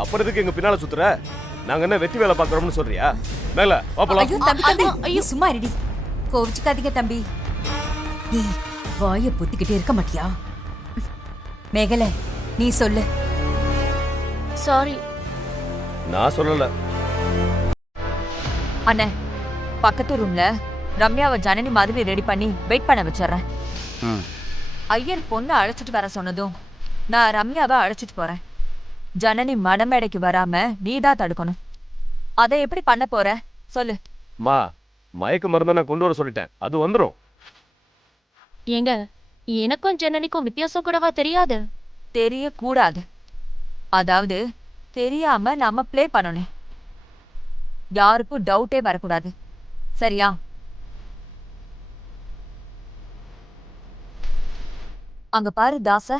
அப்புறம் எதுக்கு எங்க பின்னால சுத்துற? நாங்க என்ன வெட்டி வேலை பாக்குறோம்னு சொல்றியா? மேல பாப்பலாம். ஐயோ தம்பி தம்பி ஐயோ சும்மா இருடி. கோவிச்சுக்காதீங்க தம்பி. ஏய் வாயை பொத்திக்கிட்டே இருக்க மாட்டியா? மேகலை நீ சொல்லு. சாரி. நான் சொல்லல. அண்ணே, பக்கத்து ரூம்ல ரம்யாவை ஜனனி மாதிரி ரெடி பண்ணி வெயிட் பண்ண வச்சிடறேன். ஐயர் பொண்ணு அழைச்சிட்டு வர சொன்னதும் நான் ரம்யாவை அழைச்சிட்டு போறேன். ஜனனி மணமேடைக்கு வராம நீதான் தடுக்கணும். அதை எப்படி பண்ண போற சொல்லு. மா, மயக்க மருந்த நான் கொண்டு வர சொல்லிட்டேன், அது வந்துடும். ஏங்க, எனக்கும் ஜனனிக்கும் வித்தியாசம் கூடவா தெரியாது? தெரியக்கூடாது. அதாவது தெரியாம நாம ப்ளே பண்ணணும். யாருக்கும் டவுட்டே வரக்கூடாது. சரியா? அங்க பாரு தாச.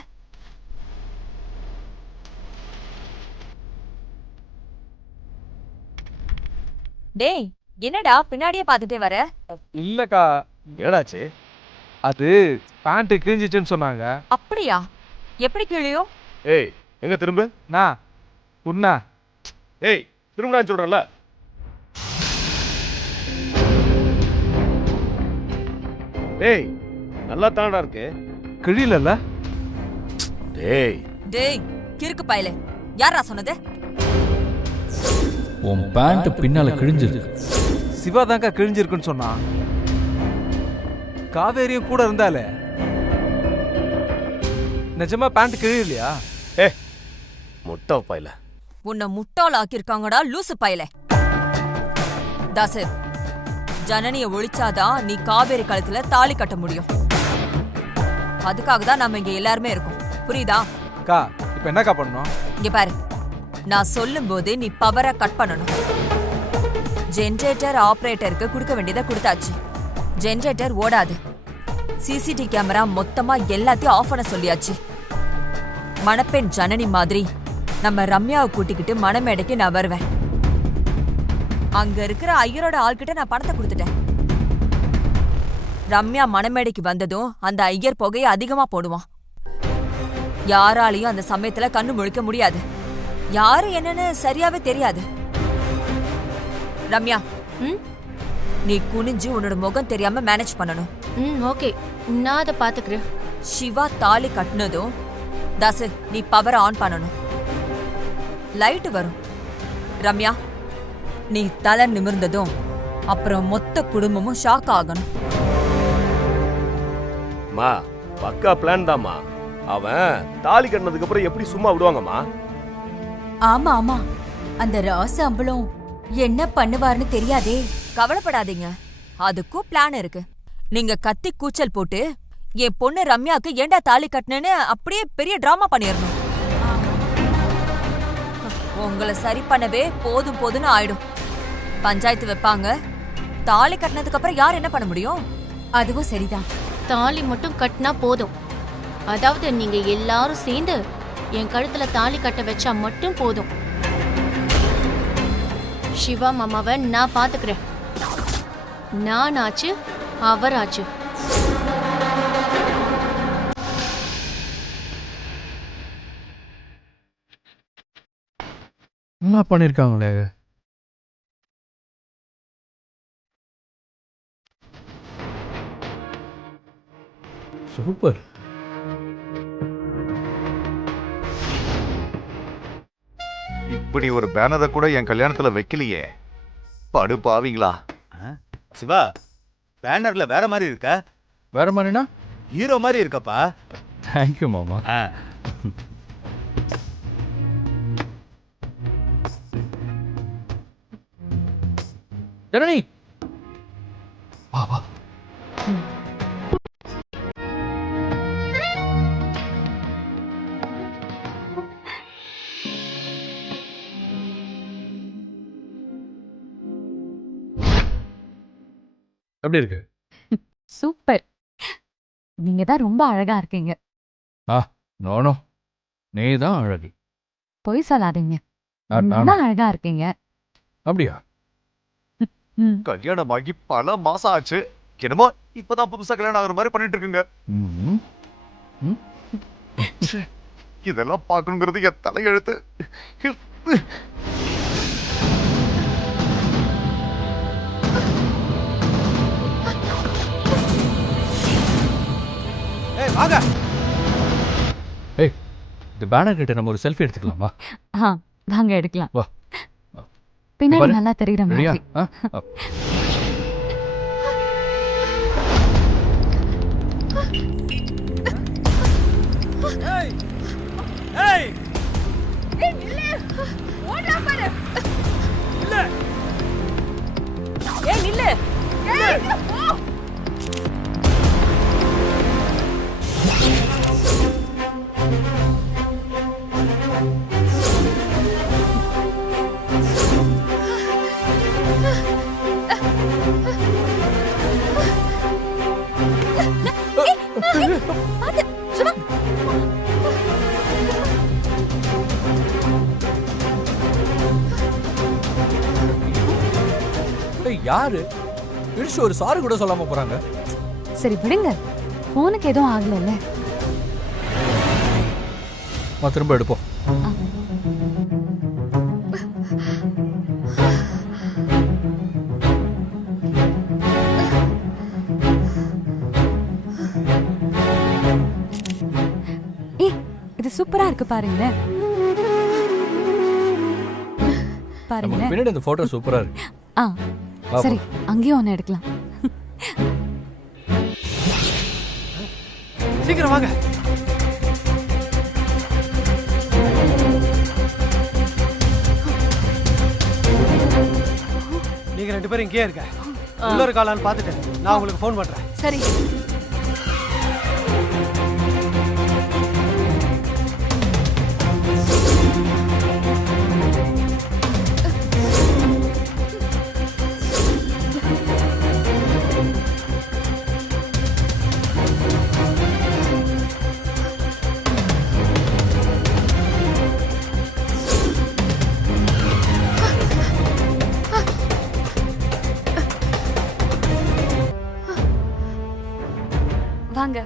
டேய், என்னடா பின்னாடியே பார்த்துட்டே வர? இல்லக்கா, ஏடாச்சு? அது பேண்ட் கிழிஞ்சிச்சுன்னு சொன்னாங்க. அப்படியா? எப்படி கிழியும்? ஏய், எங்க திரும்ப? நான் உண்ணா. ஏய், திரும்ப நான் சொல்றேன்ல. டேய், நல்லா தானடா இருக்கு. கிழியல. டேய் டேய் கிறுக்கு பயலே, யாரா சொன்னது? உன் பேண்ட் பின்னால கிழிஞ்சிருக்கு. சிவா தான்க்கா கிழிஞ்சிருக்குன்னு சொன்னான். காவேரியும் கூட இருந்தாலே. நிஜமா பேண்ட் கிழியலையா? ஏ முட்டை பாயில. உன்னை முட்டாள் ஆக்கியிருக்காங்கடா லூசு பயலே. தாசு, ஜனனிய ஒழிச்சாதான் நீ காவேரி கழுத்துல தாலி கட்ட முடியும். அதுக்காக தான் நம்ம இங்க எல்லாருமே இருக்கோம், புரியுதா? அக்கா, இப்ப என்னக்கா பண்ணணும்? இங்க பாரு, நான் சொல்லும் போது நீ பவரை கட் பண்ணணும். ஜெனரேட்டர் ஆபரேட்டருக்கு கொடுக்க வேண்டியதை கொடுத்தாச்சு. ஜெனரேட்டர் ஓடாது. சிசிடிவி கேமரா மொத்தமா எல்லாத்தையும் ஆஃப் பண்ண சொல்லியாச்சு. மணப்பெண் ஜனனி மாதிரி நம்ம ரம்யாவை கூட்டிக்கிட்டு மணமேடைக்கு நான் வருவேன். அங்க இருக்கிற ஐயரோட ஆள்கிட்ட நான் பணத்தை கொடுத்துட்டேன். ரம்யா மணமேடைக்கு வந்ததும் அந்த ஐயர் புகையை அதிகமா போடுவான். யாராலையும் அந்த சமயத்துல கண்ணு முழிக்க முடியாது. யாரு என்னன்னு சரியாவே தெரியாது. ரம்யா, நீ குனிஞ்சு உன்னோட முகம் தெரியாம மேனேஜ் பண்ணணும். ஓகே, நான் அதை பாத்துக்கிறேன். சிவா தாலி கட்டினதும் தாசு நீ பவரை ஆன் பண்ணணும். லைட் வரும். ரம்யா, நீ தலை நிமிர்ந்ததும் அப்புறம் மொத்த குடும்பமும் ஷாக் ஆகணும். மா, பக்கா பிளான் தாம்மா. அவன் தாலி கட்டினதுக்கு அப்புறம் எப்படி சும்மா விடுவாங்கம்மா? ஆமா ஆமா, அந்த ராச அம்பளம் என்ன பண்ணுவார்னு தெரியாதே. கவலைப்படாதீங்க, அதுக்கும் பிளான் இருக்கு. நீங்க கத்தி கூச்சல் போட்டு என் பொண்ணு ரம்யாவுக்கு ஏண்டா தாலி கட்டினேன்னு அப்படியே பெரிய டிராமா பண்ணிடணும். உங்களை சரி பண்ணவே போதும் போதுன்னு ஆயிடும். பஞ்சாயத்து வைப்பாங்க. தாலி கட்டினதுக்கு அப்புறம் யார் என்ன பண்ண முடியும்? அதுவும் சரிதான். தாலி மட்டும் கட்டினா போதும். அதாவது நீங்க எல்லாரும் சேர்ந்து என் கழுத்துல தாலி கட்ட வச்சா மட்டும் போதும். சிவா மாமாவை நான் பாத்துக்கிறேன். நான் ஆச்சு, அவர் ஆச்சு. நல்லா பண்ணிருக்காங்களே. சூப்பர். இப்படி ஒரு பேனரை கூட என் கல்யாணத்துல வைக்கலையே, படு பாவீங்களா. சிவா, பேனர்ல வேற மாதிரி இருக்க. வேற மாதிரினா? ஹீரோ மாதிரி இருக்கப்பா. தேங்க்யூ மாமா. ஜனனி வா வா. எப்படி இருக்கு? சூப்பர். நீங்க தான் ரொம்ப அழகா இருக்கீங்க. நோ நீ தான் அழகு. பொய் சொல்லாதீங்க. அழகா இருக்கீங்க. அப்படியா? கல்யாணம் ஆகி பல மாசம் ஆச்சு, என்னமோ இப்பதான் புதுசா கல்யாணம் ஆகுற மாதிரி பண்ணிட்டு இருக்குங்க. இதெல்லாம் பார்க்கணுங்கிறது என் தலையெழுத்து. ஏய் வாங்க. ஏய், இந்த பேனர் கிட்ட நம்ம ஒரு செல்ஃபி எடுத்துக்கலாமா? வாங்க எடுக்கலாம். வா. பின்னாடி பாரு. நல்லா தெரியுற ரெடியா? மாதிரி. ஏய் ஏய் நில்லு. ஏய் யாரு? இடிச்சு ஒரு சாரி கூட சொல்லாம போறாங்க. சரி விடுங்க, போனுக்கு எதுவும் ஆகலல்ல. திரும்ப எடுப்போம். இது சூப்பரா இருக்கு பாருங்க. பாருங்க. பின்னாடி இந்த போட்டோ சூப்பரா இருக்கு. சரி அங்கேயும் ஒன்னு எடுக்கலாம். சீக்கிரம் வாங்க. நீங்க 2 பேரும் இங்கேயே இருக்க. உள்ள இருக்காளான்னு பார்த்துட்டு நான் உங்களுக்கு ஃபோன் பண்றேன். சரி. வாங்க.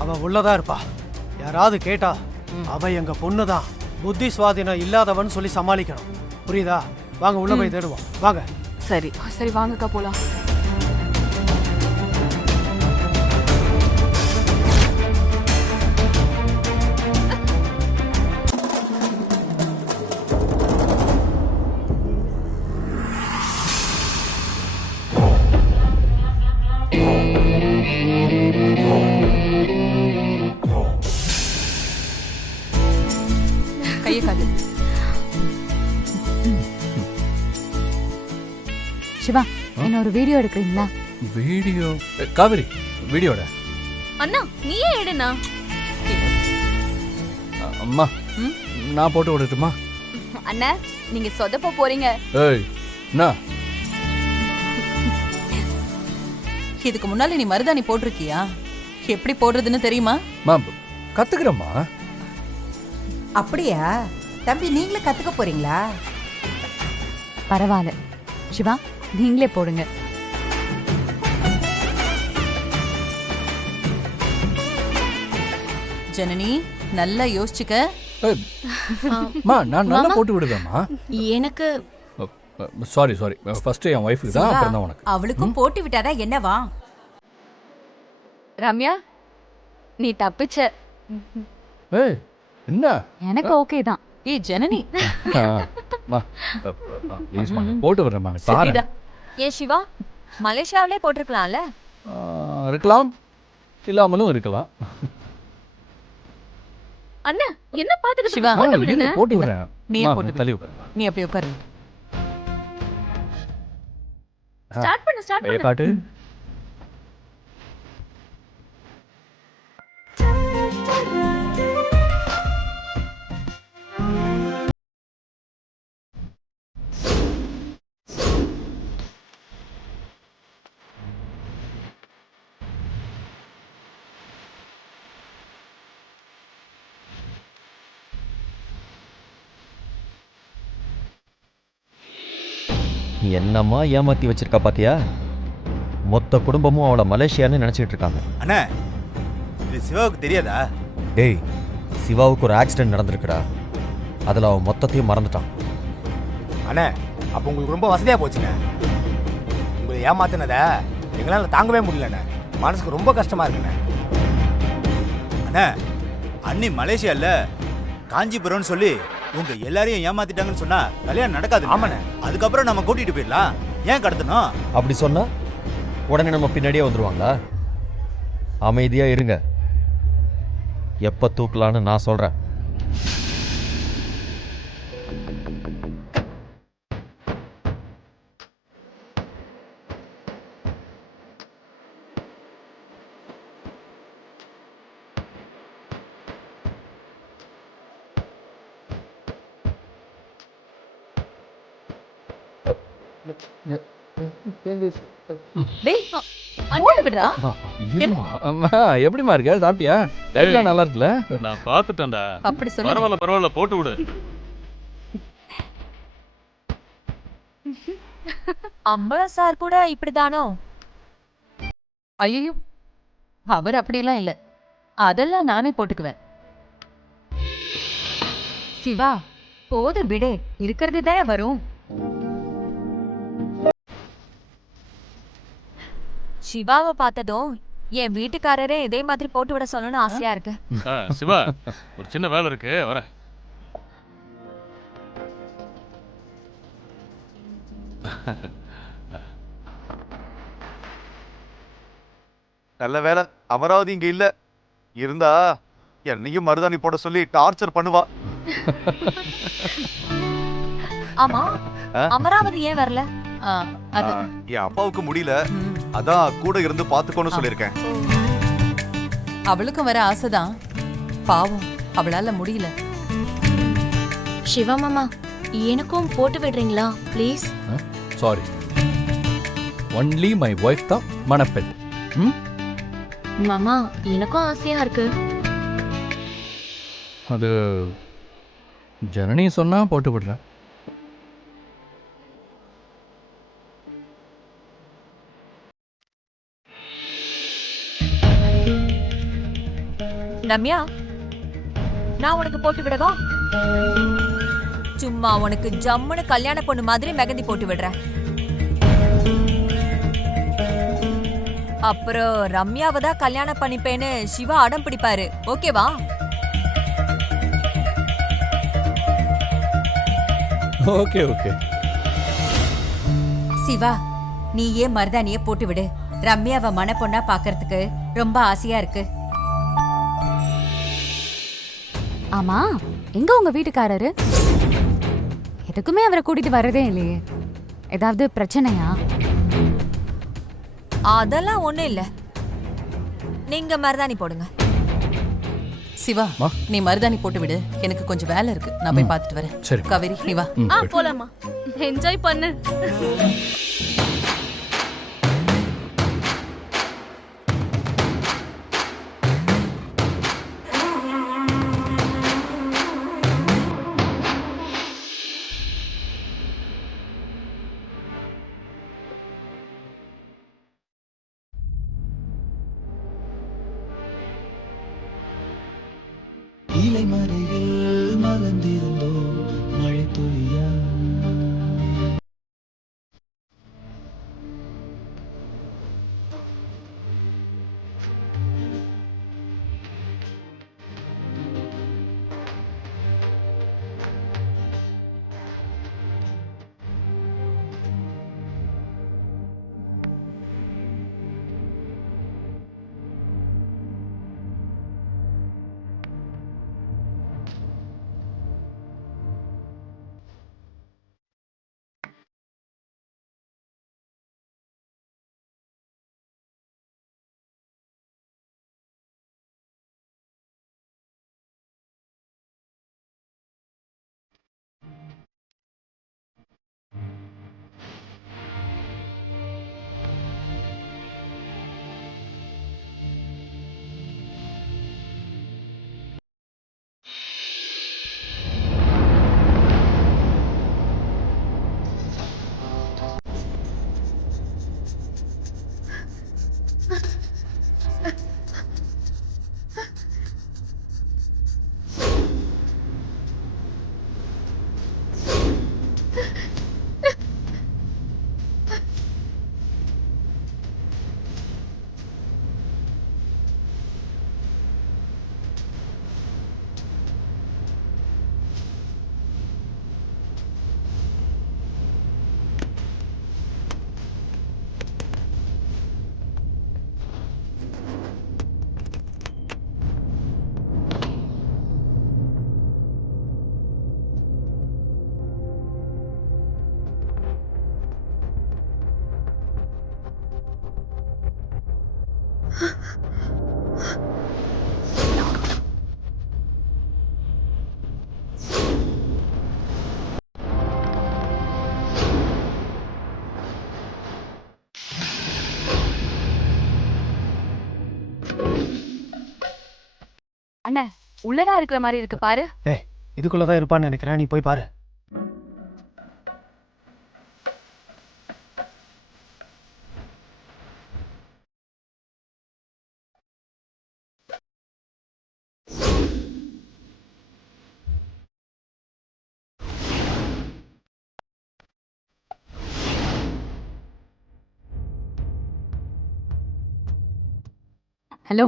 அவ உள்ளதா இருப்பா. யாராவது கேட்டா அவ எங்க பொண்ணுதான், புத்தி சுவாதீனம் இல்லாதவன் சொல்லி சமாளிக்கணும். புரியுதா? வாங்க உள்ள போய் தேடுவோம். வாங்க. சரி சரி வாங்கக்கா போலாம். கையை காட்டு. சிவா, என்ன ஒரு வீடியோ எடுக்கிறீங்களா? வீடியோ? காவேரி வீடியோட. அண்ணா நீயே எடுண்ணா. அம்மா நான் போட்டு விடட்டுமா? அண்ணா நீங்க சொதப்ப போறீங்க. ஏய் என்ன? இதுக்கு முன்னால நீ மருதாணி போட்டிருக்கியா? எப்படி போடுறதுன்னு தெரியுமா? கத்துக்கிறேம்மா. அப்படியா தம்பி, நீங்களே கத்துக்க போறீங்களா? பரவாயில்ல சிவா, நீங்களே போடுங்க. ஜனனி நல்லா யோசிச்சுக்க. நான் நல்லா போட்டு விடுவேம்மா. எனக்கு சாரி ஃபர்ஸ்ட் என் வைஃப்க்கு தான், அப்புறம் தான் உனக்கு. அவளுக்கும் போட்டு விட்டாதான் என்னவா? ரம்யா, நீ தப்பிச்ச. ஏய் என்ன? எனக்கு ஓகே தான். ஏய் ஜனனி, போட்டு விடுறேம்மா. பாரு. ஏன் சிவா, மலேசியாவிலே போட்டிருக்கலாம்ல? இருக்கலாம், இல்லாமலும் இருக்கலாம். அண்ணா என்ன பாத்துக்கிட்டு சிவா, போட்டு விடுறேன். நீயே போட்டு தள்ளி விடுறேன். நீ அப்படி உட்காரு. ஸ்டார்ட் பண்ணு. காட்டு. என்னம்மா ஏமாத்தி வச்சிருக்கா பாத்தியா? மொத்த குடும்பமும் அவளை மலேசியான்னு நினச்சிட்டு இருக்காங்க. அண்ணே இது சிவாவுக்கு தெரியாதா? டேய், சிவாவுக்கு ஒரு ஆக்சிடென்ட் நடந்திருக்குடா. அதில் அவன் மொத்தத்தையும் மறந்துட்டான். அண்ணே அப்போ உங்களுக்கு ரொம்ப வசதியாக போச்சுண்ணே. உங்களை ஏமாத்தினதை எங்களால் தாங்கவே முடியலண்ணே. மனசுக்கு ரொம்ப கஷ்டமாக இருக்குண்ணே. அண்ணே அண்ணி மலேசியால காஞ்சிபுரம்னு சொல்லி உங்க எல்லாரையும் ஏமாத்திட்டாங்கன்னு சொன்னா கல்யாணம் நடக்காது. ஆமாண்ணே. அதுக்கப்புறம் நம்ம கூட்டிட்டு போயிடலாம். ஏன் கடத்தணும்? அப்படி சொன்னா உடனே நம்ம பின்னாடியே வந்துடுவாங்களா? அமைதியாக இருங்க. எப்போ தூக்கலான்னு நான் சொல்கிறேன். டேய் அண்ணா விடுடா. எப்படிமா இருக்க? சாப்பிட்டியா? எல்லாம் நல்லா இருக்குல்ல? நான் பார்த்துட்டேன்டா. அப்படி சொல்லு. பரவாயில்ல போட்டு விடு. அம்பலம் சார் கூட இப்படிதானோ? ஐயோ அவர் அப்படிலாம் இல்ல. அதெல்லாம் நானே போட்டுக்குவேன். சிவா போது விடு, இருக்கிறது தானே வரும். சிவாவை பார்த்ததும் என் வீட்டுக்காரரே இதே மாதிரி போட்டு விட சொல்லணும்னு ஆசையா இருக்கு. சிவா ஒரு சின்ன வேலை இருக்கு, வரேன். நல்ல வேலை அமராவதி இங்க இல்ல. இருந்தா என்னையும் மருதாணி போட சொல்லி டார்ச்சர் பண்ணுவா. ஆமா அமராவதி ஏன் வரல? அது என் அப்பாவுக்கு முடியல, அதான் கூட இருந்து பாத்துக்கோன்னு சொல்லியிருக்கேன். அவளுக்கும் வர ஆசைதான். பாவம் அவளால முடியல. சிவா மாமா எனக்கும் போட்டு விடுறீங்களா please? Sorry, only my wife தான் மணப்பெண். மாமா எனக்கும் ஆசையா இருக்கு. அது ஜனனி சொன்னா போட்டு விடுறேன். ரம்யா நான் உனக்கு போட்டு விடவா? சும்மா உனக்கு ஜம்முன்னு கல்யாண பொண்ணு மாதிரி மெகந்தி போட்டு விடுறேன். அப்புறம் ரம்யாவை தான் கல்யாணம் பண்ணிப்பேன்னு சிவா அடம் பிடிப்பாரு. ஓகேவா? Okay okay. சிவா நீ ஏன் மருதாணிய போட்டு விடு. ரம்யாவை மணப்பொண்ணா பாக்குறதுக்கு ரொம்ப ஆசையா இருக்கு. ஆமா எங்க உங்க வீட்டுக்காரரு? எதுக்குமே அவரை கூட்டிட்டு வரதே இல்லையே. ஏதாவது பிரச்சனையா? அதெல்லாம் ஒண்ணும் இல்ல. நீங்க மருதாணி போடுங்க. சிவா நீ மருதாணி போட்டு விடு. எனக்கு கொஞ்சம் வேலை இருக்கு, நான் போய் பார்த்துட்டு வரேன். சரி காவேரி நீ வா. போலாமா? என்ஜாய் பண்ணு. இலை மறைவில் மலர்ந்திருந்தோம் மழை துளியா. உள்ளதான் இருக்கிற மாதிரி இருக்கு பாரு. ஏய் இதுக்குள்ளதான் இருப்பான்னு நினைக்கிறேன், நீ போய் பாரு. ஹலோ.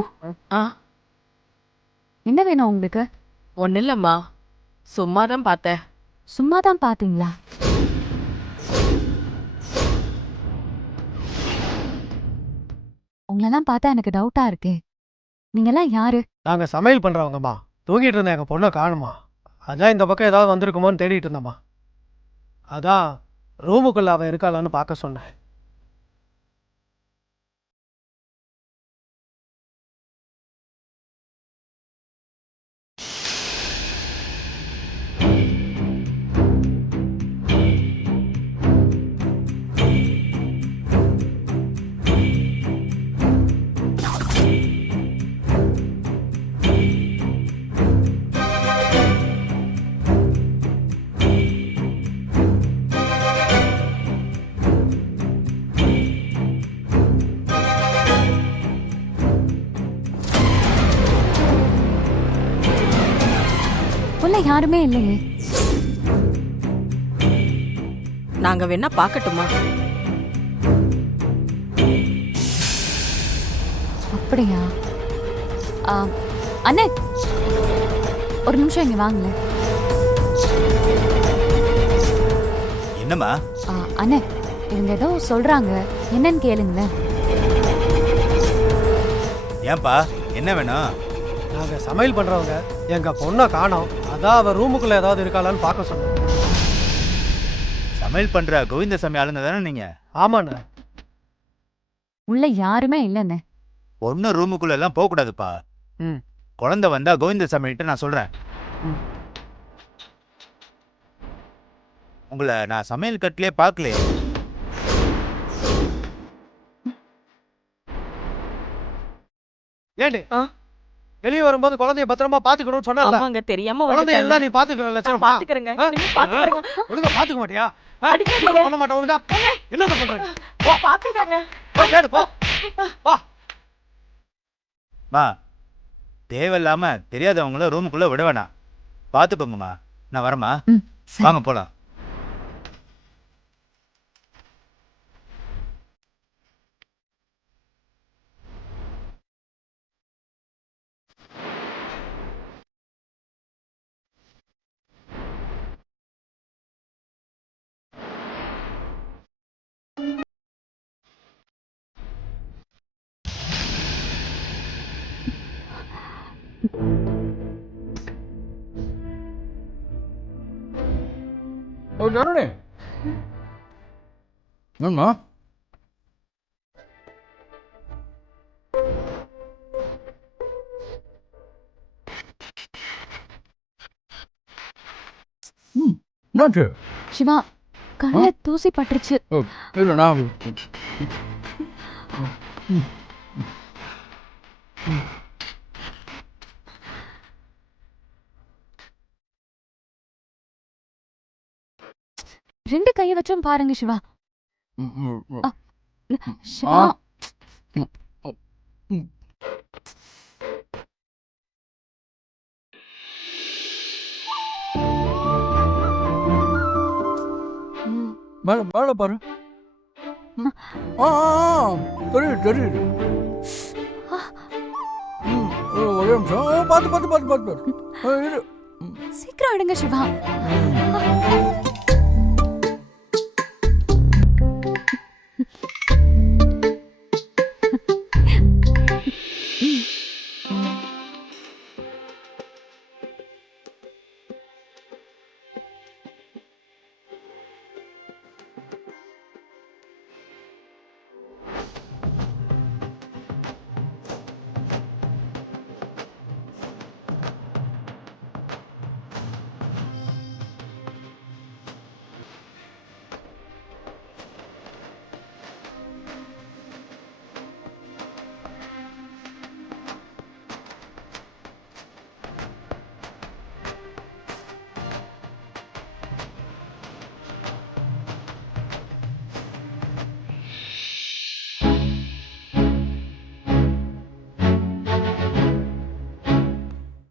என்ன வேணும் உங்களுக்கு? ஒன்றும் இல்லைம்மா, சும்மா தான் பார்த்தேன். சும்மா தான் பார்த்தீங்களா? உங்களெல்லாம் பார்த்தா எனக்கு டவுட்டா இருக்கு. நீங்கெல்லாம் யாரு? நாங்க சமையல் பண்றவங்கம்மா. தூங்கிட்டு இருந்தேன், எங்க பொண்ணை காணுமா. அதான் இந்த பக்கம் ஏதாவது வந்திருக்குமோன்னு தேடிட்டு இருந்தம்மா. அதான் ரூமுக்குள்ள அவன் இருக்காளான்னு பார்க்க சொன்னேன். உள்ள யாருமே இல்லையே. நாங்க வேணா பார்க்கட்டுமா? அப்படியா? அண்ணே ஒரு நிமிஷம் இங்க வாங்கல. என்னம்மா? அண்ணே இவங்க ஏதோ சொல்றாங்க, என்னன்னு கேளுங்களேன். ஏன்பா என்ன வேணும்? நாங்க சமையல் பண்றவங்க, எங்க பொண்ணை காணோம். அதான் அவ ரூமுக்குள்ள ஏதாவது இருக்காளான்னு பார்க்க சொன்னோம். சமையல் பண்ற கோவிந்தசாமி ஆளுங்க தானே நீங்க? ஆமாண்ணே. உள்ள யாருமே இல்லைண்ணே. பொண்ணு ரூமுக்குள்ள எல்லாம் போக கூடாதுப்பா. குழந்தை வந்தா கோவிந்தசாமி கிட்ட நான் சொல்றேன். உங்களை நான் சமையல் கட்டிலே பார்க்கலையே. ஏண்டி வெளியே வரும்போது குழந்தைய பத்திரமா பாத்துக்கணும்னு சொன்னால? ஆமாங்க, தெரியாம குழந்தை எல்லாம் நீ பாத்துக்கல. பாத்துக்கறேங்க. ஒழுங்கா பாத்துக்க மாட்டியா? பண்ண மாட்டேன். ஒழுங்கா என்ன பண்றீங்க? போ பாத்துக்கங்க. கேடு போ. வா. மா தேவையில்லாம தெரியாதவங்கள ரூமுக்குள்ள விட வேணாம். பார்த்துப்போங்கம்மா. நான் வரேம்மா. வாங்க போலாம். ஜனனி என்னம்மா? என்னாச்சு? சிவா கண்ணுல தூசி பட்டுருச்சு. இல்லை நான் ரெண்டு கையை வச்சும் பாருங்க சிவா. சிவா மேல மேல பாரு. தெரியுது தெரியுது. ஒரே நிமிஷம். பார்த்து பார்த்து பார்த்து பார்த்து. சீக்கிரம் எடுங்க சிவா.